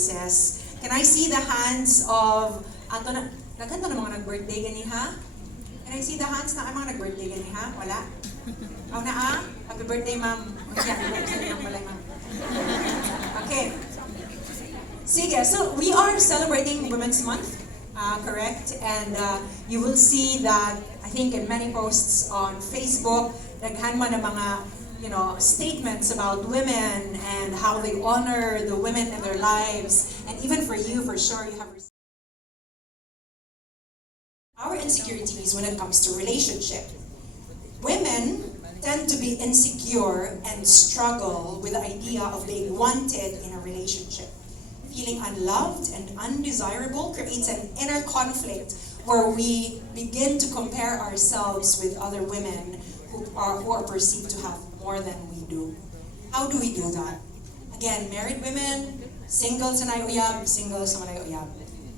faces. Can I see the hands of, nagkanta na mga nag-birthday gani ha? Can I see the hands na mga nag-birthday gani ha? Wala? Aw na ah? Happy birthday, ma'am. Okay. Sige, so we are celebrating Women's Month, correct? And you will see that, I think in many posts on Facebook, naghanman ng mga statements about women and how they honor the women in their lives. And even for you, for sure, you have our insecurities when it comes to relationship. Women tend to be insecure and struggle with the idea of being wanted in a relationship. Feeling unloved and undesirable creates an inner conflict where we begin to compare ourselves with other women who are perceived to have more than we do. How do we do that? Again, married women, singles na uyab, singles na uyab.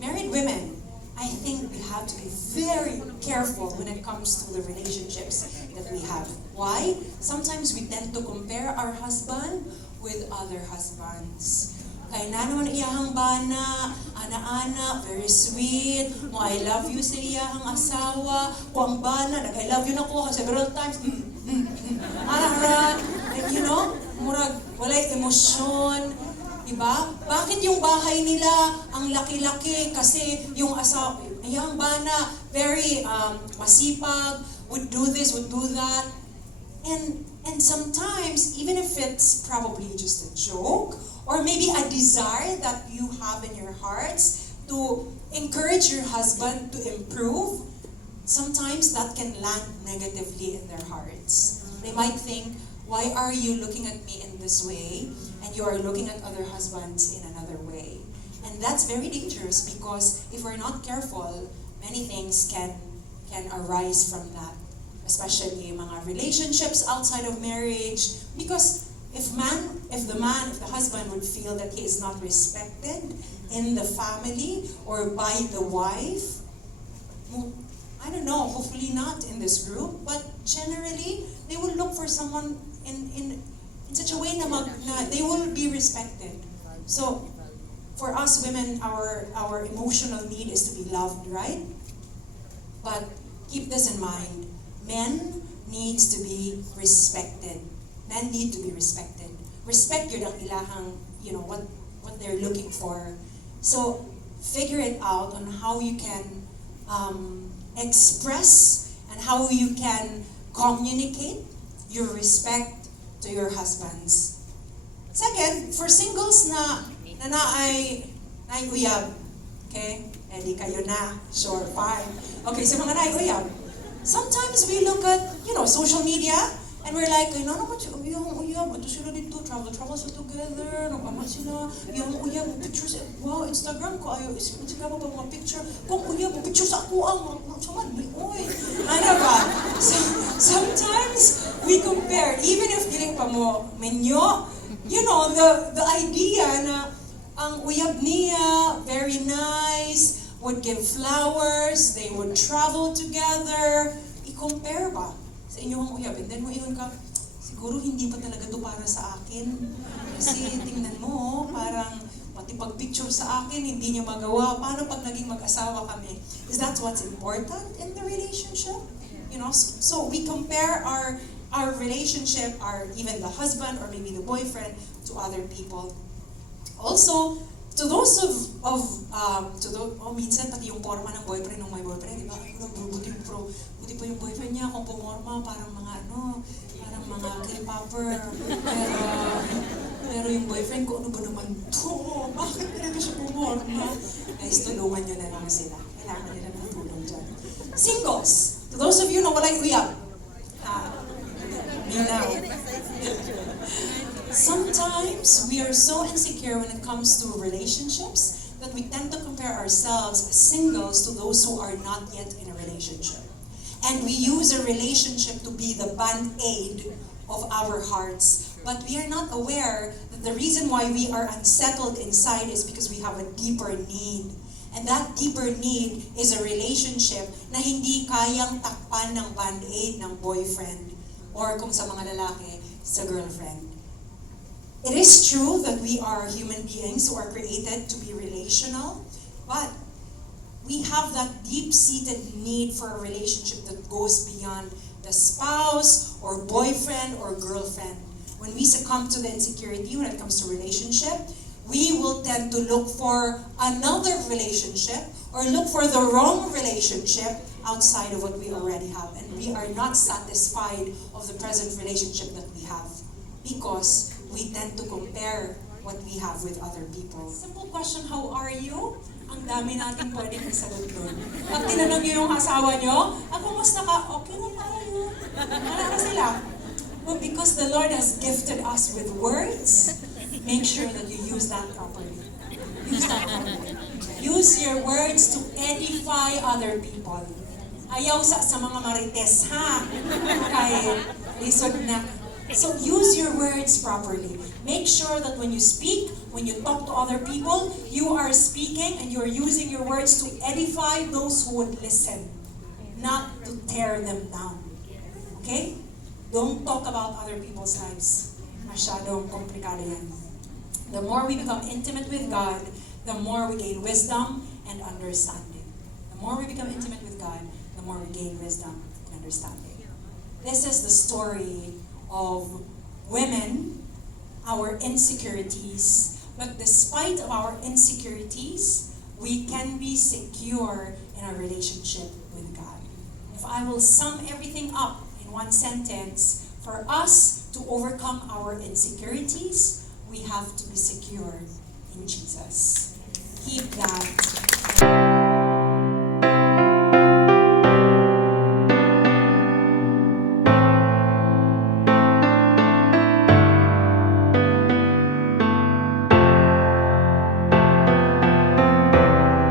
Married women, I think we have to be very careful when it comes to the relationships that we have. Why? Sometimes we tend to compare our husband with other husbands. Kaya na naman iyahang bana, ana-ana, very sweet, mo I love you sa iyahang asawa, kung bana, nag-I love you na ko several times, murag, walay emosyon, diba? Bakit yung bahay nila ang laki-laki? Kasi yung asawa, iyahang bana, very masipag, would do this, would do that. And sometimes, even if it's probably just a joke, or maybe a desire that you have in your hearts to encourage your husband to improve, sometimes that can land negatively in their hearts. They might think, why are you looking at me in this way, and you are looking at other husbands in another way? And that's very dangerous because if we're not careful, many things can arise from that, especially mga relationships outside of marriage. Because if the husband would feel that he is not respected in the family or by the wife, I don't know, hopefully not in this group, but generally, they will look for someone in such a way na they will be respected. So, for us women, our emotional need is to be loved, right? But keep this in mind, men needs to be respected. Men need to be respected. Respect yun ang ilahang, what they're looking for. So, figure it out on how you can express and how you can communicate your respect to your husbands. Second, for singles na ay uyab, okay? Di kayo na, sure, fine. Okay, so mga uyab, sometimes we look at, social media, and we're like, ay, naman yung uyab, ito sila dito, travel sila together, nag-amat sila, yung uyab, pictures, wow, Instagram ko, ayo, Instagram ba mga picture, kung uyab, picture sa ako, saman, oy. Ano ba? So, sometimes, we compare, even if diling pa mo, menyo, the idea na, ang uyab niya, very nice, would give flowers, they would travel together, i-compare ba sa inyong uyab? And then mo iyon ka, siguro hindi pa talaga to para sa akin. Kasi tingnan mo, parang pati pag-picture sa akin, hindi niya magawa. Paano pag naging mag-asawa kami? Is that what's important in the relationship? So we compare our relationship, even the husband or maybe the boyfriend, to other people. Also, to those minsan pati yung forma ng boyfriend ng my boyfriend, di ba? Buti pa yung boyfriend niya kung pumorma, parang mga K-popper. Pero yung boyfriend ko, ano ba naman to? Bakit talaga siya pumorma? Guys, tulungan nyo na lang sila. Kailangan nila ng tulong dyan. Singles, to those of you na walay uyab, sometimes we are so insecure when it comes to relationships that we tend to compare ourselves as singles to those who are not yet in a relationship. And we use a relationship to be the band-aid of our hearts. But we are not aware that the reason why we are unsettled inside is because we have a deeper need. And that deeper need is a relationship na hindi kayang takpan ng band-aid ng boyfriend or kung sa mga lalaki, sa girlfriend. It is true that we are human beings who are created to be relational, but we have that deep-seated need for a relationship that goes beyond the spouse or boyfriend or girlfriend. When we succumb to the insecurity when it comes to relationship, we will tend to look for another relationship or look for the wrong relationship outside of what we already have. And we are not satisfied of the present relationship that we have because we tend to compare what we have with other people. Simple question, how are you? Ang dami natin pwedeng isagot doon. Pag tinanong niyo yung asawa niyo, kumusta ka? Okay na tayo. Wala na sila. Well, because the Lord has gifted us with words, make sure that you use that properly. Use that properly. Use your words to edify other people. Ayaw sa mga marites, ha? Kaya, lisod na. So use your words properly. Make sure that when you speak, when you talk to other people, you are speaking and you are using your words to edify those who would listen, not to tear them down. Okay? Don't talk about other people's lives. Masyadong komplikado yan. The more we become intimate with God, the more we gain wisdom and understanding. The more we become intimate with God, the more we gain wisdom and understanding. This is the story of women, our insecurities, but despite of our insecurities, we can be secure in our relationship with God. If I will sum everything up in one sentence, for us to overcome our insecurities, we have to be secure in Jesus. Keep that